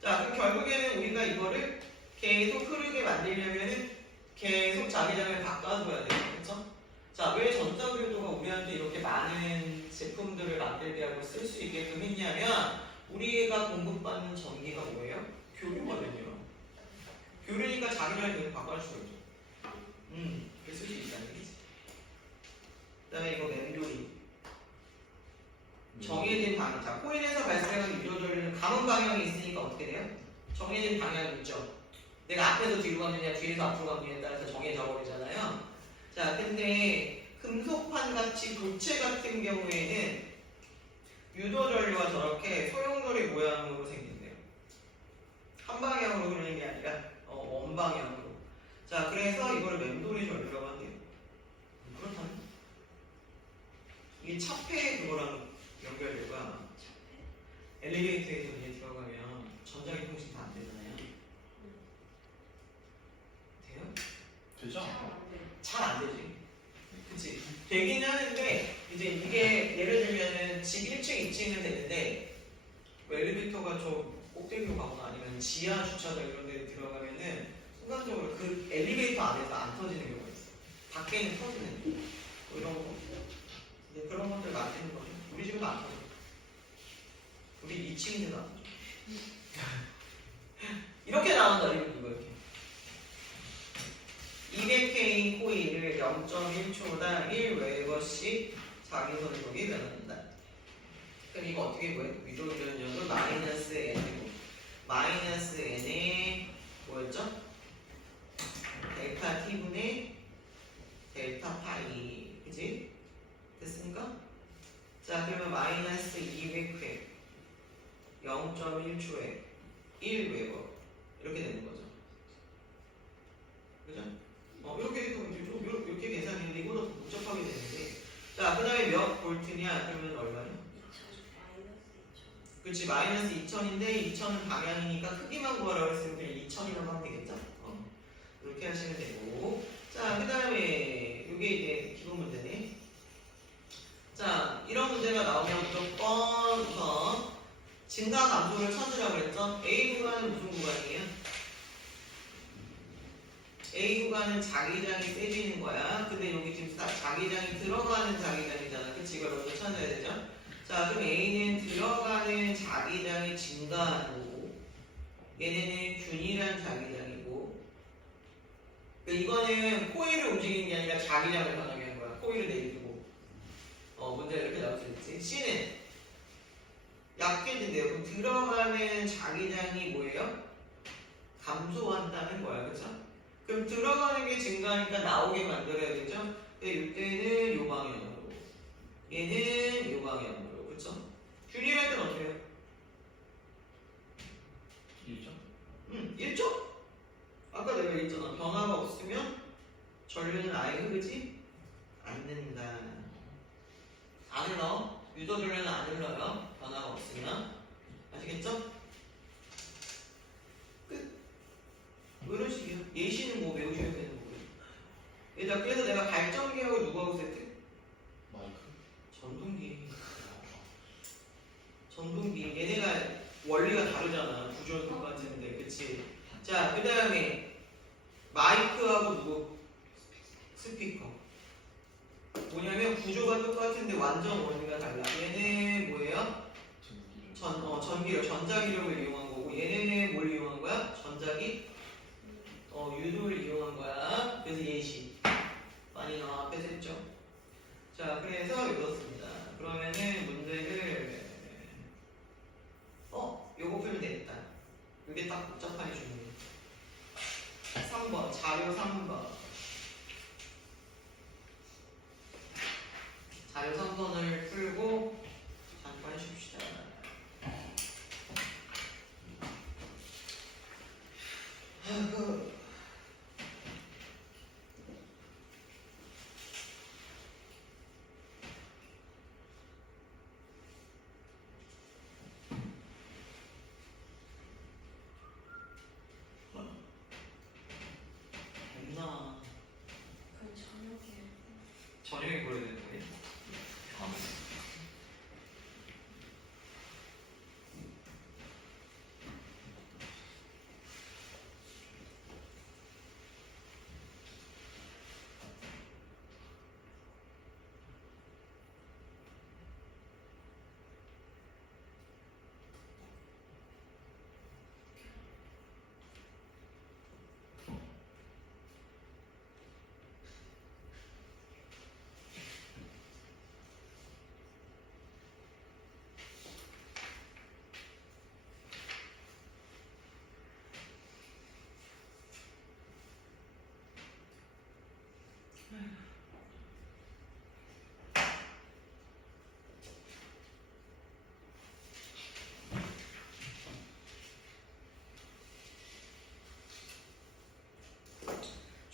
자 그럼 결국에는 우리가 이거를 계속 흐르게 만들려면은 계속 자기장을 바꿔줘야 돼요. 그렇죠? 자 왜 전자교도가 우리 우리한테 이렇게 많은 제품들을 만들게 하고 쓸 수 있게끔 했냐면 우리가 공급받는 전기가 뭐예요? 교류거든요. 교류니까 자기를 계속 바꿔줄 수가 있죠. 그렇게 쓸 수 있다는 얘기지. 그 다음에 이거 맴돌이. 정해진 방향. 자, 코일에서 발생하는 유도 전류는 감은 방향이 있으니까 어떻게 돼요? 정해진 방향이 있죠. 내가 앞에서 뒤로 가느냐, 뒤에서 앞으로 가느냐에 따라서 정해져 버리잖아요. 자, 근데 금속판 같이 도체 같은 경우에는 유도 전류가 저렇게 소용돌이 모양으로 생긴대요. 한 방향으로 흐르는 게 아니라 원방향으로. 자, 그래서 이거를 맴돌이 전류라고 한대요. 그렇다면 이게 차폐 그거랑 연결되고 엘리베이터에서 이제 들어가면 전자기통신 다 안 되잖아요. 돼요? 되죠? 잘 안 되지. 그치? 되긴 하는데 이제 이게 예를 들면은 집 1층, 2층은 되는데 엘리베이터가 저 꼭대기로 가거나 아니면 지하 주차장 이런 데 들어가면은 순간적으로 그 엘리베이터 안에서 안 터지는 경우가 있어. 밖에는 터지는 뭐 이런 거. 이제 그런 것들 만드는 거죠. 우리 집은 안 터져. 우리 2층인데도 안 터져. 이렇게 나온다 이거 이렇게. 200K 코일을 0.1초당 1웨버씩 자기선속이 변한다. 그럼 이거 어떻게 보여? 위도전력은 마이너스 N이고 마이너스 N에 뭐였죠? 델타 T분의 델타 파이. 그치? 됐습니까? 자, 그러면 마이너스 200회 0.1초에 1웨버 이렇게 되는 거죠. 그죠? 이렇게 이렇게 계산했는데 이거보다 더 복잡하게 되는데. 자, 그 다음에 몇 볼트냐? 그러면 얼마냐? 그렇지, 마이너스 2000인데 2000은 방향이니까 크기만 구하라고 했으면 그냥 2000이라고 하면 되겠죠? 이렇게 하시면 되고. 자, 그 다음에 이게 이제 기본 문제네. 자, 이런 문제가 나오면 무조건 우선 증가 감소를 찾으라고 그랬죠? A 구간은 무슨 구간이에요? A 구간은 자기장이 세지는 거야. 근데 여기 지금 자기장이 들어가는 자기장이잖아. 그치? 이걸 먼저 찾아야 되죠? 자, 그럼 A는 들어가는 자기장이 증가하는 거고, 얘네는 균일한 자기장이고, 이거는 코일을 움직이는 게 아니라 자기장을 변하게 한 거야. 코일을 내리고. 문제가 이렇게 나올 수 있지. C는 약해진대요. 그럼 들어가는 자기장이 뭐예요? 감소한다는 거야. 그쵸? 그럼 들어가는 게 증가하니까 나오게 만들어야 되죠? 이때는 요 방향으로, 얘는 요 방향으로. 그쵸? 균일할 때는 어떻게 해요? 1점? 1점? 아까 내가 얘기했잖아. 변화가 없으면 전류는 아예 흐르지 않는다. 안 흘러. 유도 전류는 안 흘러요. 변화가 없으면. 아시겠죠? 끝. 뭐 이런 식이에요. 예시는 뭐 외우셔야 되는 거고요. 일단 그래서 내가 발전기하고 누구하고 세트? 마이크? 전동기. 전동기. 얘네가 원리가 다르잖아. 구조는 똑같은데. 그치? 자, 그 다음에 마이크하고 누구? 스피커. 뭐냐면 구조가 똑같은데 완전 원리가 달라. 얘는 뭐예요? 전기력, 전자기력을 이용한 거고, 얘네는 뭘 이용한 거야? 전자기? 유도를 이용한 거야. 그래서 예시. 많이 나와 앞에서 했죠. 자, 그래서 이렇습니다. 그러면은 문제를 요거 풀면 되겠다. 이게 딱 복잡하게 주는 거. 3번, 자료 3번. 자료 3번을 풀고 잠깐 쉽시다. 됐나? 그럼 저녁에 저녁에 보여야 되는 거예요?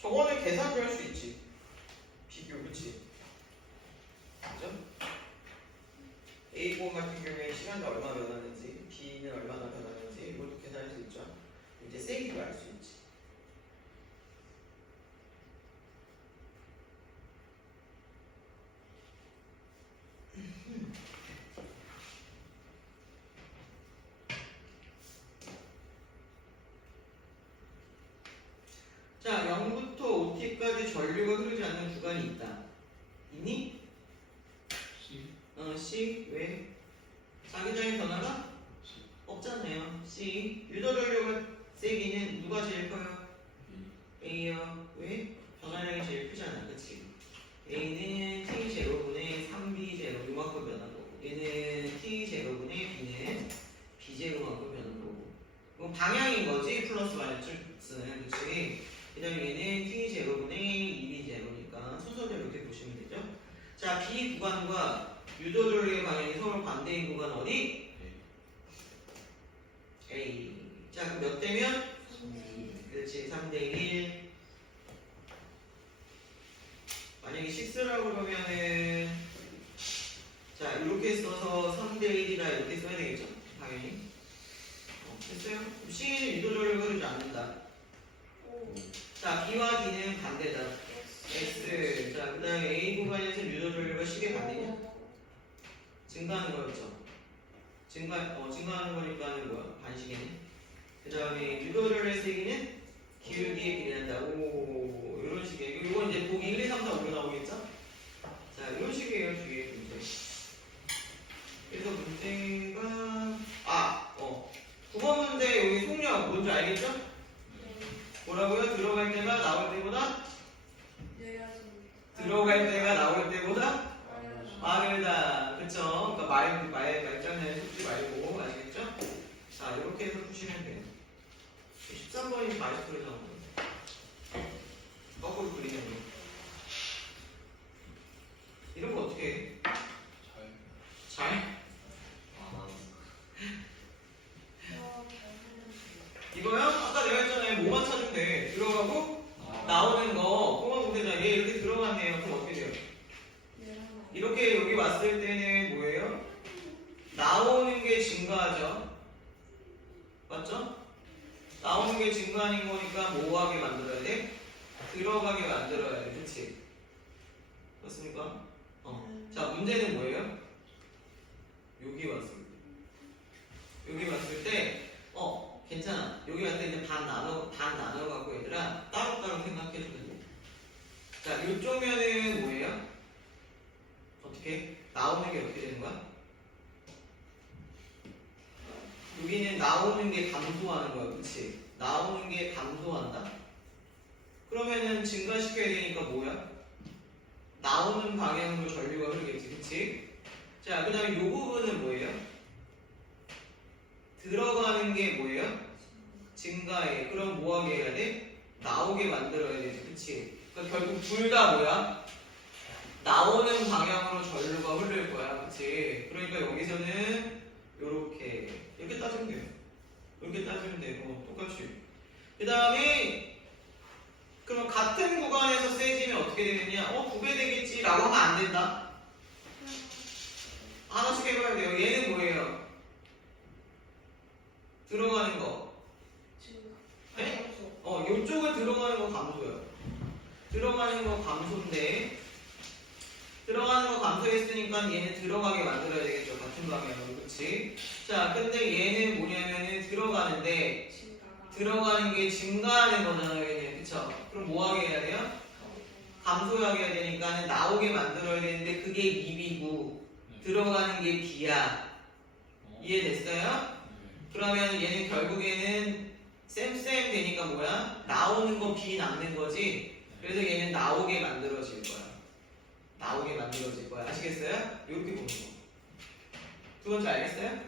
저거는 계산도 할 수 있지. 비교, 그치? 그죠? A 공 같은 경우에 시간이 얼마나 변하는지, B는 얼마나 변하는지 이것도 계산할 수 있죠. 이제 세기도 알 수 있지. 자, 0부터 5t까지 전류가 흐르지 않는 구간이 있다. 있니? C C. 왜? 자기장의 변화가 없잖아요. C. 유도 전류가 세기는 누가 제일 커요? A요. 왜? 변화량이 제일 크잖아. 그치? A는 T0분의 3B0 요만큼 변하고 얘는 T0분의 B는 B0만큼 변하는 거고 이건 방향인 거지. 플러스 마이너스는. 그치? 그 다음에 얘는 T0분의 2B0니까 순서대로 이렇게 보시면 되죠. 자, B 구간과 유도 전류의 방향이 서로 반대인 구간 어디? A. 자, 그럼 몇 대면? 그렇지, 3대1. 만약에 6라고 그러면은 자, 이렇게 써서 3대1이라 이렇게 써야 되겠죠? 당연히. 됐어요? C는 유도 전류가 흐르지 않는다. 자, B와 D는 반대다. X. 자, 그 다음에 A 구간에서 유도 전류가 식의 반대냐? 증가하는 거였죠? 증가하는 거니까는 뭐야? 반식이네. 그 다음에 유도 전류의 세기는 기울기에 비례한다. 오, 이런 식이에요. 이건 이제 보기 1, 2, 3, 4, 5로 나오겠죠? 자, 이런 식이에요, 뒤에 문제. 그래서 문제가, 9번 문제 여기 속력 뭔지 알겠죠? 뭐라고요? 들어갈 때가 나올 때보다? 들어갈 때가 나올 때보다? 빠르다. 그쵸? 그러니까 말장난에 속지 말고, 아시겠죠? 자, 이렇게 해서 푸시면 돼요. 13번이 마이스터로 나온 거예요. 거꾸로 그리는 거. 이런 거 어떻게 해? 잘? 이거요? 아까 내가 했잖아요. 뭐만 찾으면 돼. 들어가고 나오는 거. 꼬마 문제자 얘 이렇게 들어갔네요. 그럼 어떻게 돼요? 이렇게 여기 왔을 때는 뭐예요? 나오는 게 증가하죠. 맞죠? 나오는 게 증가하는 거니까 뭐하게 만들어야 돼? 들어가게 만들어야 돼. 그치? 맞습니까? 자, 문제는 뭐예요? 여기 왔을 때. 여기 왔을 때, 괜찮아. 여기 왔을 때 이제 반 나눠갖고 얘들아, 따로따로 생각해주면 돼. 자, 요쪽면은 뭐예요? 어떻게? 나오는 게 어떻게 되는 거야? 여기는 나오는 게 감소하는 거야. 그치? 나오는 게 감소한다. 그러면은 증가시켜야 되니까 뭐야? 나오는 방향으로 전류가 흐르겠지. 그치? 자, 그 다음에 요 부분은 뭐예요? 들어가는 게 뭐예요? 증가해. 그럼 뭐하게 해야 돼? 나오게 만들어야 되지. 그치? 그러니까 결국 둘 다 뭐야? 나오는 방향으로 전류가 흐를 거야. 그치? 그러니까 여기서는 요렇게 이렇게 따지면 돼요. 이렇게 따지면 되고 똑같이. 그 다음에 그럼 같은 구간에서 세지면 어떻게 되느냐? 2배 되겠지 라고 하면 안 된다. 하나씩 해봐야 돼요. 얘는 뭐예요? 들어가는 거. 네? 요쪽은 들어가는 거 감소요. 들어가는 거 감소인데 들어가는 거 감소했으니까 얘는 들어가게 만들어야 되겠죠. 같은 방향으로. 그치? 자, 근데 얘는 뭐냐면은 들어가는데 들어가는 게 증가하는 거잖아요. 얘는. 그쵸? 그럼 뭐 하게 해야 돼요? 감소하게 해야 되니까 나오게 만들어야 되는데 그게 2B고 들어가는 게 B야. 이해됐어요? 그러면 얘는 결국에는 쌤 되니까 뭐야? 나오는 거 B 남는 거지. 그래서 얘는 나오게 만들어질 거야. 나오게 만들어질 거야. 아시겠어요? 이렇게 보는 거. 두 번째 알겠어요?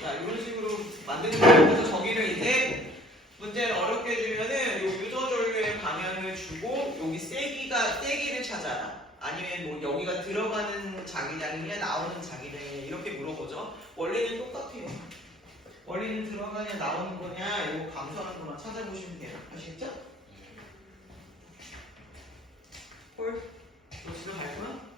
자, 이런 식으로 만드는 거예요. 그래서 저기를 이제 문제를 어렵게 주면은 요 유도 전류의 방향을 주고 여기 세기를 찾아라. 아니면 뭐 여기가 들어가는 자기장이냐 나오는 자기장이냐 이렇게 물어보죠. 원리는 똑같아요. 원리는 들어가냐 나오는 거냐 이거 감소하는 것만 찾아보시면 돼요. 아시겠죠? 콜? 너 집에 갈 거야?